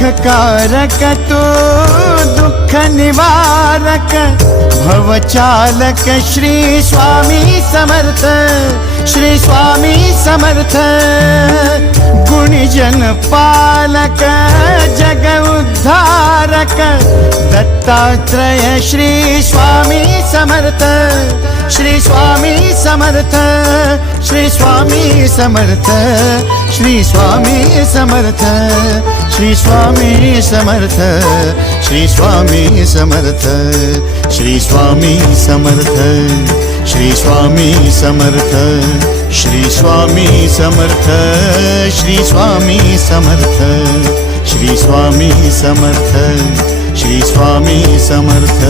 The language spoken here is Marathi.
सुखकारक तू दुःख निवारक भवचालक श्री स्वामी समर्थ, श्री स्वामी समर्थ। गुणीजन पालक जग उद्धारक दत्तात्रेय श्री स्वामी समर्थ, श्री स्वामी समर्थ, श्री स्वामी समर्थ, श्री स्वामी समर्थ, श्री स्वामी समर्थ, श्री स्वामी समर्थ, श्री स्वामी समर्थ, श्री स्वामी समर्थ, श्री स्वामी समर्थ, श्री स्वामी समर्थ, श्री स्वामी समर्थ, श्री स्वामी समर्थ।